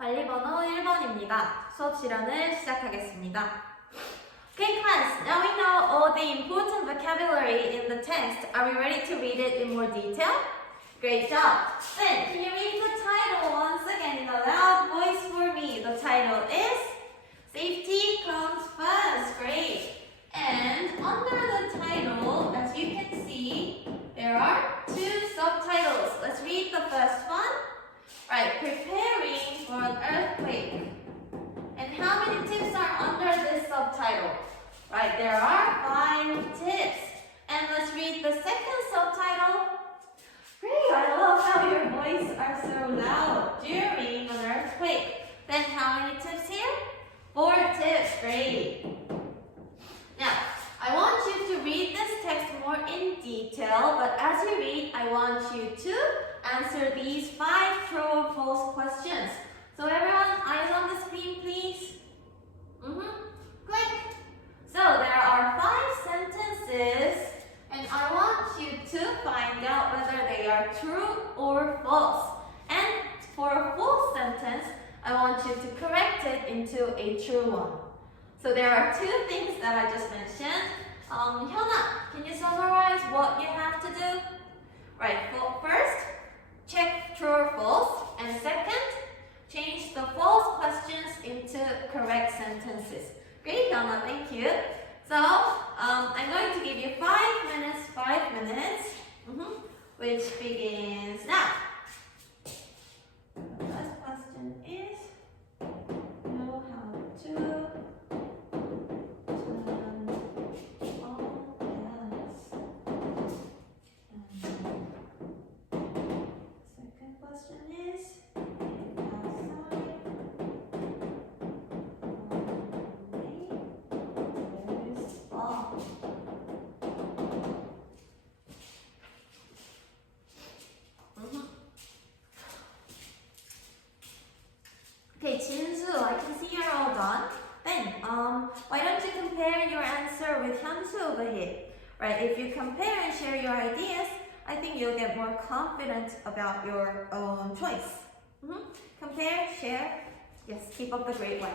관리번호 1번입니다. 수업실연을 시작하겠습니다. Okay class, now we know all the important vocabulary in the text. Are we ready to read it in more detail? Great job! Then, can you read the title once again in a loud voice for me? The title is Safety Comes First. Great! And under the title, as you can see, there are two subtitles. Let's read the first one. Right, preparing for an earthquake. And how many tips are under this subtitle? Right, there are 5 tips. And let's read the second subtitle. Great, I love how your voices are so loud during an earthquake. Then how many tips here? 4 tips, great. Now, I want you to read this text more in detail, but as you read, I want you to answer these 5 true or false questions. So everyone, eyes on the screen, please. Click. So there are 5 sentences, and I want you to find out whether they are true or false. And for a false sentence, I want you to correct it into a true one. So there are 2 things that I just mentioned. Hyuna, can you summarize what you have to do? Right, first, check true or false. And second, change the false questions into correct sentences. Great, Hyuna, thank you. So, I'm going to give you 5 minutes, which begins now. The first question is, know how to turn on gas. Second question is, Okay, Jinsu, I can see you're all done. Then, why don't you compare your answer with Hyunsu over here? Right, if you compare and share your ideas, I think you'll get more confident about your own choice. Compare, share. Yes, keep up the great work.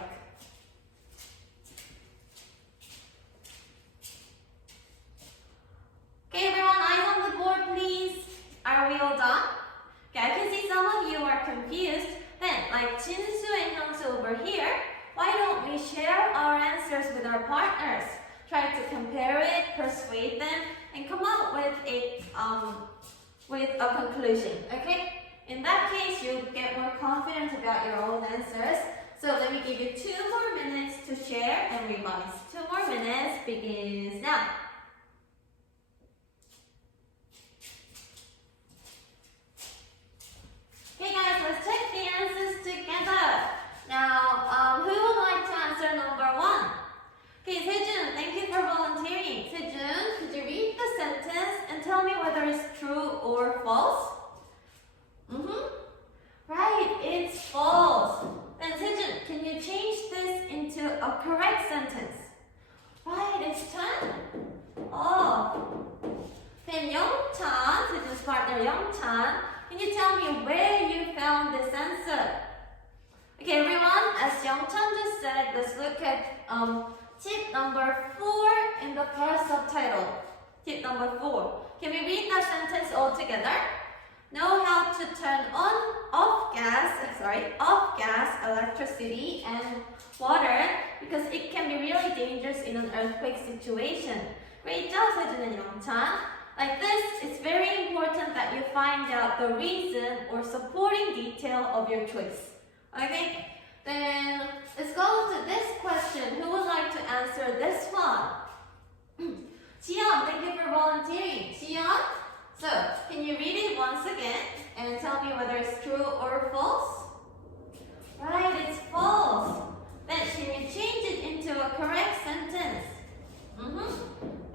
Okay, everyone, eyes on the board, please. Are we all done? Okay, I can see some of you are confused. Then, like Jinsu and Hyunsu over here, why don't we share our answers with our partners? Try to compare it, persuade them, and come up with a conclusion, okay? In that case, you'll get more confident about your own answers. So let me give you 2 more minutes to share and revise. 2 more minutes begins now. Okay guys, let's check the answers together. Now, who would like to answer number 1? Okay, Sejun, thank you for volunteering. Sejun, could you read the sentence and tell me whether it's true or false? Right, it's false. Then Sejun, can you change this into a correct sentence? Right, it's turn off. Then Youngchan, Sejun's partner Youngchan, can you tell me where you found this answer? Okay, everyone, as Youngchan just said, let's look at tip number 4 in the first subtitle. Tip number 4. Can we read that sentence all together? Know how to turn off gas, electricity, and water because it can be really dangerous in an earthquake situation. Great job, Sejun and Youngchan. Like this, it's very important that you find out the reason or supporting detail of your choice. Okay? Then, let's go to this question. Who would like to answer this one? Jiyeon, thank you for volunteering. Jiyeon, so, can you read it once again and tell me whether it's true or false? Right, it's false. Then, can you change it into a correct sentence?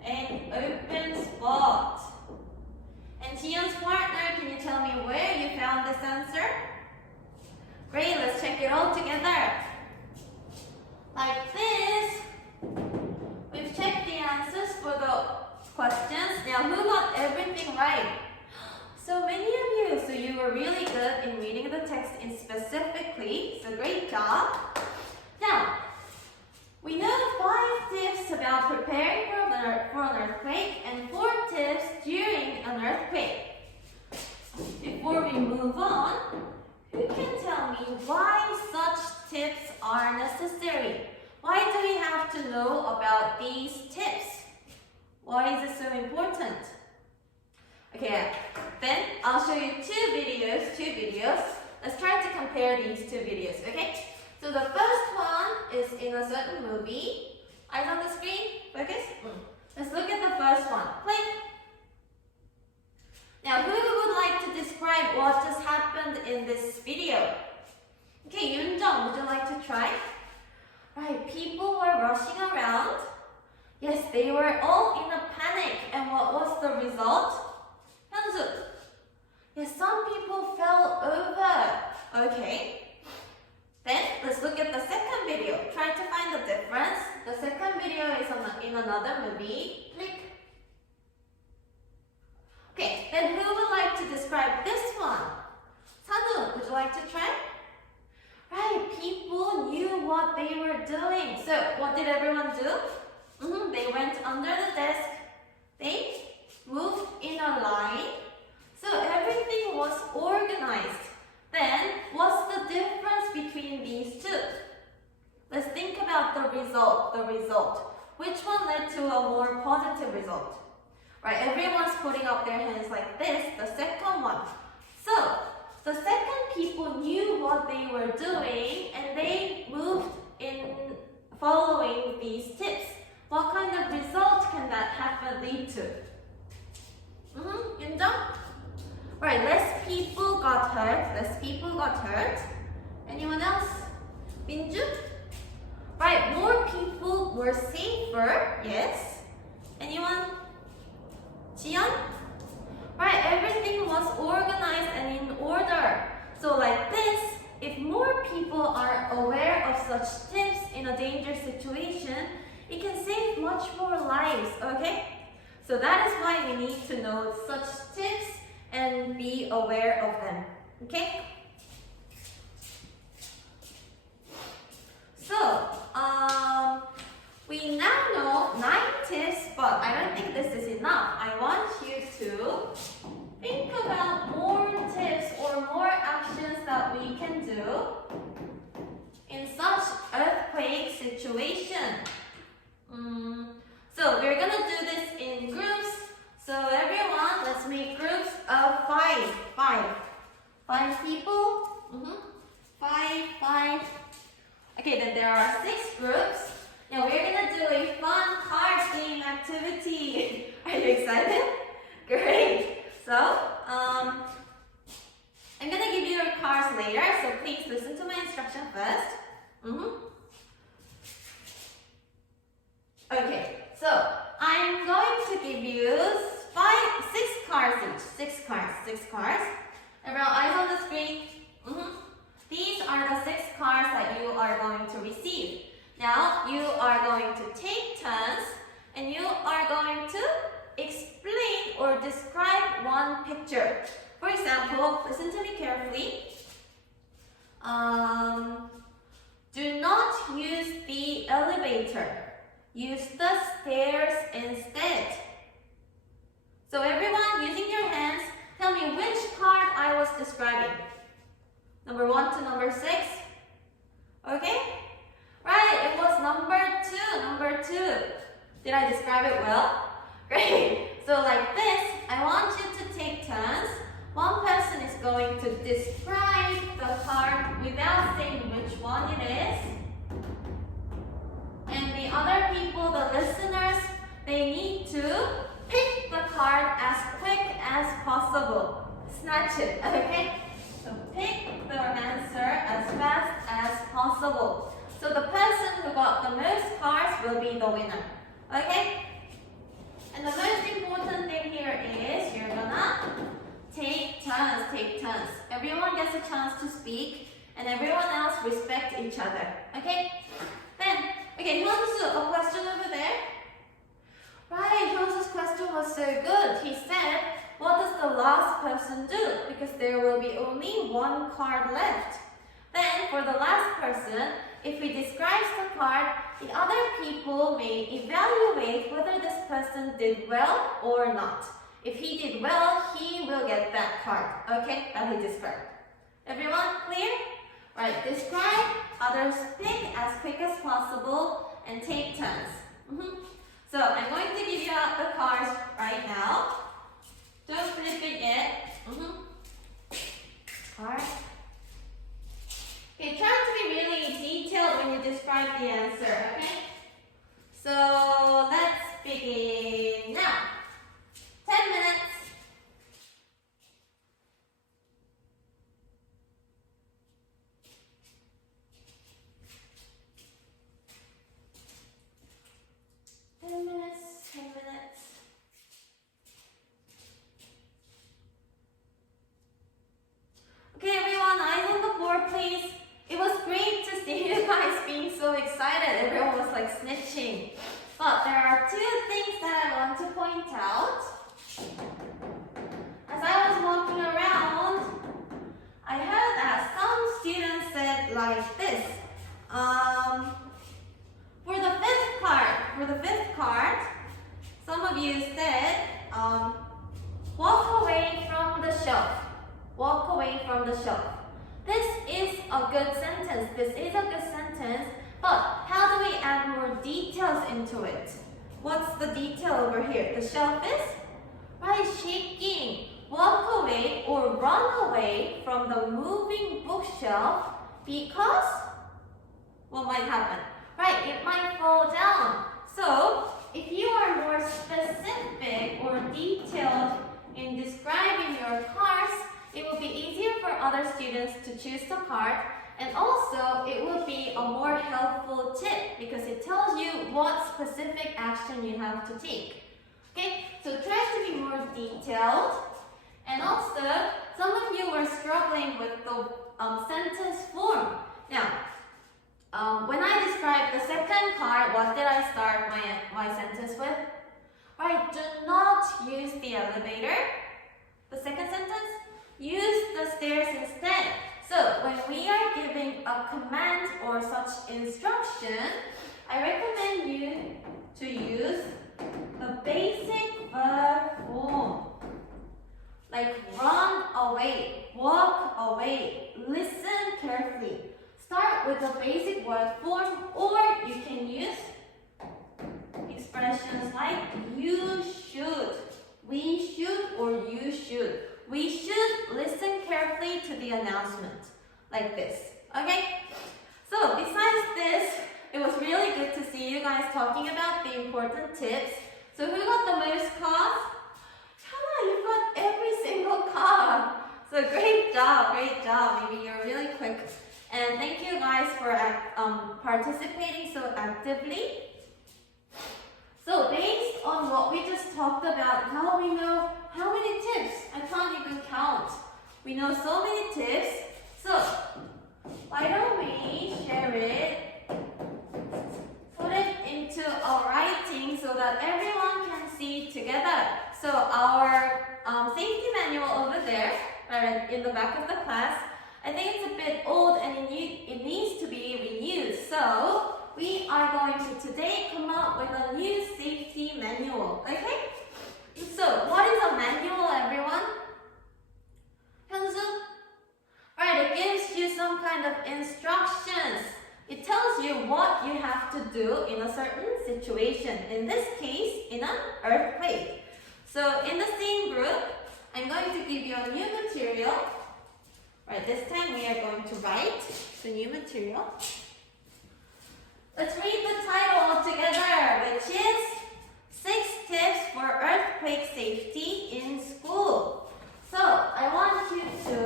An open spot. And Jiyeon's partner, can you tell me where you found this answer? Great, let's check it all together. Like this. We've checked the answers for the questions. Now, who got everything right? So many of you. So you were You're really good in reading the text in specifically, so great job. Now, we know 5 tips about preparing for an earthquake and 4 tips during an earthquake. Before we move on, who can tell me why such tips are necessary? Why do we have to know about these tips? Why is it so important? Okay, then I'll show you two videos. Let's try to compare these 2 videos, okay? So the first one is in a certain movie. Eyes on the screen, focus. Let's look at the first one. Play. Now, who would like to describe what just happened in this video? Okay, Yoonjung, would you like to try? Right, people were rushing around. Yes, they were all in a panic. And what was the result? Hyunsu. Yes, some people fell over. Okay. Then, let's look at the second video. Try to find the difference. The second video is in another movie. Click. Okay, then who would like to describe this one? Sanu, would you like to try? Right, people knew what they were doing. So, what did everyone do? They went under the desk. They moved in a line. So, everything was organized. Then, what's the difference between these 2? Let's think about the result. Which one led to a more positive result? Right, everyone's putting up their hands like this, the second one. So, the second people knew what they were doing and they moved in following these tips. What kind of result can that happen lead to? Yoonjung? Right, less people got hurt. Anyone else? Minju? Right, more people were safer. Yes. Anyone? Jiyeon? Right, everything was organized and in order. So like this, if more people are aware of such tips in a dangerous situation, it can save much more lives, okay? So that is why we need to know such tips and be aware of them, okay? So, we now know 9 tips, but I don't think this is enough. I want you to think about more tips or more actions that we can do in such earthquake situation. So we're gonna do this in groups. So everyone, let's make groups of 5. 5 people. 5. Okay, then there are 6 groups. Now we're gonna do a fun card game activity. Are you excited? Great. So, I'm gonna give you your cards later, so please listen to my instruction first. Okay, so I'm going to give you 6 cards each. 6 cards. Everyone, eyes on the screen. These are the 6 cards that you are going to receive. Now, you are going to take turns and you are going to explain or describe one picture. For example, listen to me carefully. Do not use the elevator. Use the stairs instead. So everyone, using your hands, tell me which card I was describing. Number 1 to number 6. Okay? Right, it was number 2. Did I describe it well? Great. So like this, I want you to take turns. One person is going to describe the card without saying which one it is. And the other people, the listeners, they need to pick the card as quick as possible. Snatch it, okay? So pick the answer as fast as possible. So the person who got the most cards will be the winner. Okay? And the most important thing here is you're gonna take turns. Everyone gets a chance to speak and everyone else respect each other. Okay? Then, okay, Hyunsu, a question over there. Right, Hyunsu's question was so good. He said, what does the last person do? Because there will be only one card left. Then for the last person, if we describe the card, the other people may evaluate whether this person did well or not. If he did well, he will get that card, okay, that he described. Everyone clear? Right, describe, others pick as quick as possible, and take turns. So I'm going to give you out the cards right now. Don't flip it yet. Card. Okay, try to be really detailed when you describe the answer, okay? So let's begin now. 10 minutes. Okay, everyone, eyes on the board, please. It was great to see you guys being so excited. Everyone was like snitching. But there are two things that I want to point out. As I was walking around, I heard that some students said like this. For the fifth card, some of you said, walk away from the shelf. Walk away from the shelf. This is a good sentence. But how do we add more details into it? What's the detail over here? The shelf is? Right, shaking. Walk away or run away from the moving bookshelf because what might happen? Right, it might fall down. So, if you are more specific or detailed in describing your cards, it will be easier for other students to choose the card, and also it will be a more helpful tip because it tells you what specific action you have to take. Okay, so try to be more detailed. And also, some of you were struggling with the sentence form. Now, when I described the second card, what did I start my sentence with? Right, do not use the elevator. The second sentence, use the stairs instead. So, when we are giving a command or such instruction, I recommend you to use the basic verb form. Like run away, walk away, listen carefully. Start with the basic word form, or you can use expressions like you should, we should, or you should. We should listen carefully to the announcement, like this, okay? So besides this, it was really good to see you guys talking about the important tips. So who got the most cards? Hannah, you got every single card. So great job. Maybe you're really quick. And thank you guys for participating so actively. So based on what we just talked about, now we know how many tips. I can't even count. We know so many tips. So why don't we share it, put it into a writing so that everyone can see together. So our safety manual over there, right in the back of the class, I think it's a bit old and it needs to be renewed. So we are going to today come up with a new safety manual, okay? So what is a manual, everyone? Hyunsu? Right, it gives you some kind of instructions. It tells you what you have to do in a certain situation. In this case, in an earthquake. So in the same group, I'm going to give you a new material. Right, this time we are going to write the new material. Let's read the title all together, which is 6 Tips for Earthquake Safety in School. So, I want you to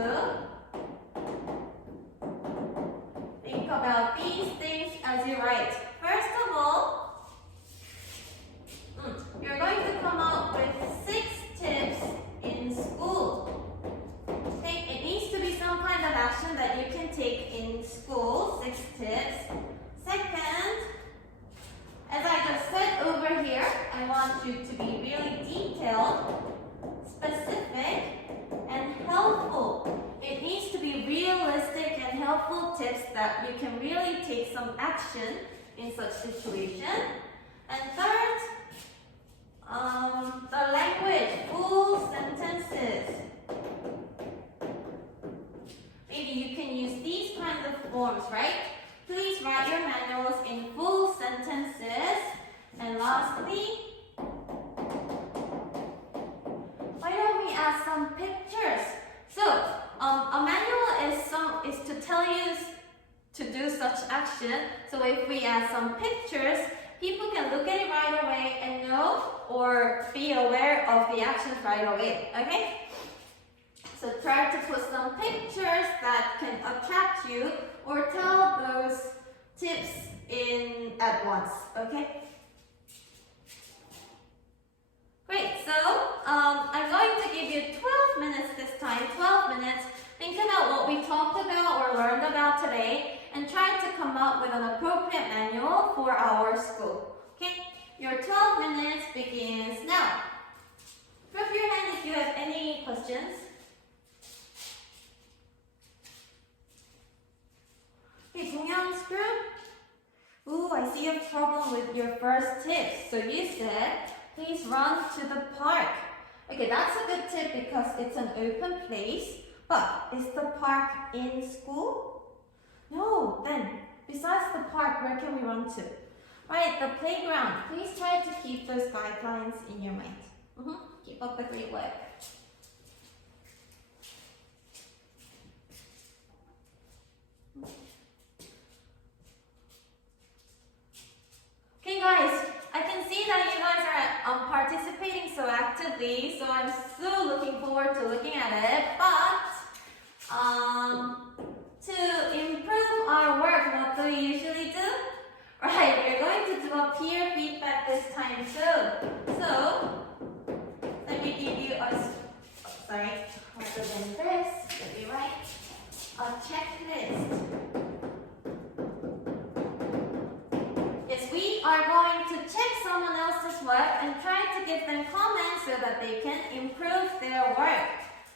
think about these things as you write. First of all, you're going to come up with 6 tips in school. Okay, it needs to be some kind of action that you can take in school. 6 tips. Second, as I just said over here, I want you to be really detailed, specific, helpful tips that you can really take some action in such situation. And third, the language, full sentences. Maybe you can use these kinds of forms, right? Please write your manuals in full sentences. And lastly, why don't we add some pictures? So, a manual is to tell you to do such action. So if we add some pictures, people can look at it right away and know or be aware of the actions right away. Okay? So try to put some pictures that can attract you or tell those tips in at once. Okay? Great, so I'm going to give you 12 minutes this time, 12 minutes. Think about what we talked about or learned about today and try to come up with an appropriate manual for our school. Okay, your 12 minutes begins now. Put up your hand if you have any questions. Okay, 동영's group. Ooh, I see a problem with your first tip. So you said, please run to the park. Okay, that's a good tip because it's an open place. But is the park in school? No, then besides the park, where can we run to? Right, the playground. Please try to keep those guidelines in your mind. Keep up the great work. Okay guys, I can see that you guys are participating so actively, so I'm so looking forward to looking at it. But to improve our work, what do we usually do? Right, we're going to do a peer feedback this time too. So let me give you a, rather than this, let me write a checklist. Yes, we are going to check someone else's work and try to give them comments so that they can improve their work.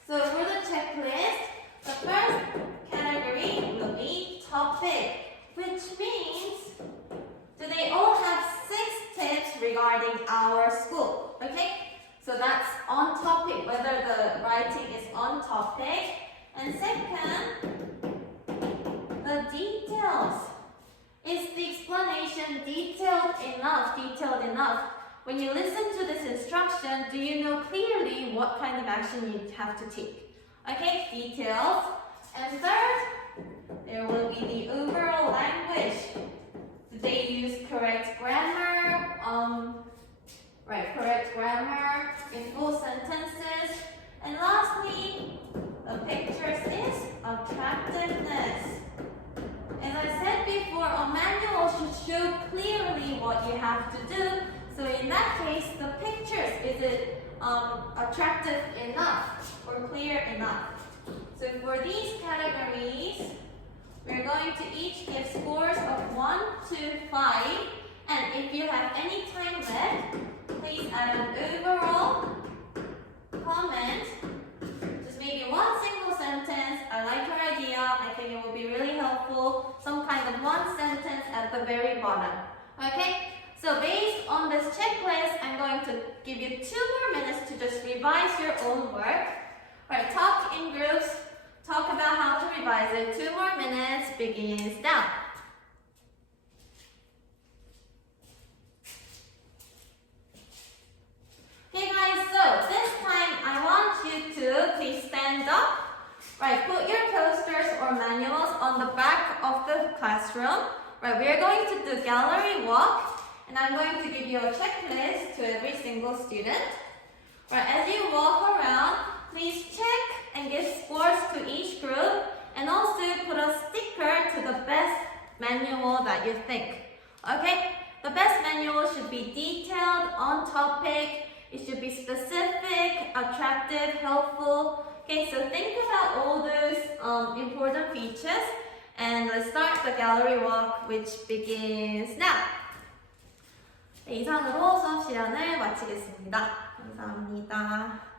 So for the checklist, the first category will be topic, which means do they all have 6 tips regarding our school? Okay, so that's on topic, whether the writing is on topic. And second, the details. Is the explanation detailed enough? When you listen to this instruction, do you know clearly what kind of action you have to take? Okay, details. And third, there will be the overall language. Do they use correct grammar? Correct grammar in full sentences. And lastly, the pictures is attractiveness. As I said before, a manual should show clearly what you have to do. So in that case, the pictures, is it attractive enough or clear enough? So for these categories, we're going to each give scores of 1 to 5. And if you have any time left, please add an overall comment. Just maybe one single sentence. I like your idea. I think it will be really helpful. Some kind of one sentence at the very bottom. Okay? So based on this checklist, I'm going to give you 2 more minutes to just revise your own work. Alright, talk in groups. Talk about how to revise it. 2 more minutes begins now. Okay guys, so this time I want you to please stand up. Right, put your posters or manuals on the back of the classroom. Right, we are going to do gallery walk, and I'm going to give you a checklist to every single student. Right, as you walk around, please check and give scores to each group, and also put a sticker to the best manual that you think. Okay, the best manual should be detailed, on topic. It should be specific, attractive, helpful. Okay, so think about all those important features, and let's start the gallery walk, which begins now. 네, 이상으로 수업실연을 마치겠습니다. 감사합니다.